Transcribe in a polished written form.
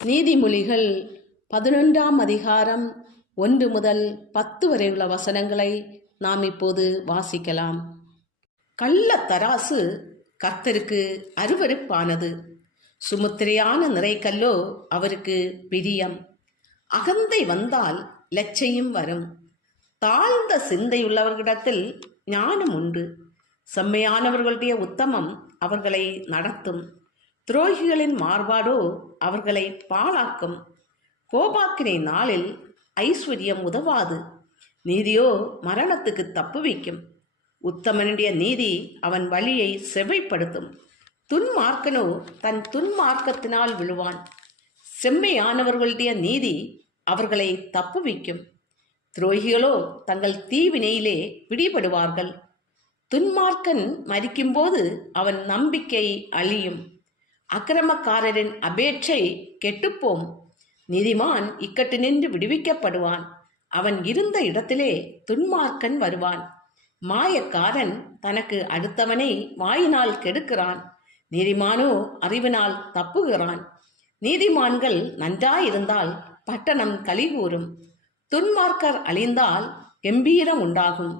நீதிமொழிகள் 11ஆம் அதிகாரம் 1 முதல் 10 வரை உள்ள வசனங்களை நாம் இப்போது வாசிக்கலாம். கள்ள தராசு கர்த்தருக்கு அருவருப்பானது, சுமுத்திரையான நிறைக்கல்லோ அவருக்கு பிரியம். அகந்தை வந்தால் லட்சையும் வரும். தாழ்ந்த சிந்தையுள்ளவர்களிடத்தில் ஞானம் உண்டு. செம்மையானவர்களுடைய உத்தமம் அவர்களை நடத்தும். துரோகிகளின் மார்பாடோ அவர்களை பாழாக்கும். கோபாக்கினை நாளில் ஐஸ்வர்யம் உதவாது, நீதியோ மரணத்துக்கு தப்புவிக்கும். உத்தமனுடைய நீதி அவன் வழியை செவ்வைப்படுத்தும். துன்மார்க்கனோ தன் துன்மார்க்கத்தினால் விழுவான். செம்மையானவர்களுடைய நீதி அவர்களை தப்புவிக்கும். துரோகிகளோ தங்கள் தீவினையிலே பிடிபடுவார்கள். துன்மார்க்கன் மரிக்கும்போது அவன் நம்பிக்கை அழியும். அக்கிரமக்காரரின் அபேட்சை கெட்டுப்போம். நீதிமான் இக்கட்டு நின்று விடுவிக்கப்படுவான். அவன் இருந்த இடத்திலே துன்மார்க்கன் வருவான். மாயக்காரன் தனக்கு அடுத்தவனை வாயினால் கெடுக்கிறான். நீதிமானோ அறிவினால் தப்புகிறான். நீதிமான்கள் நன்றாயிருந்தால் பட்டணம் களிகூரும். துன்மார்க்கர் அழிந்தால் கெம்பீரம் உண்டாகும்.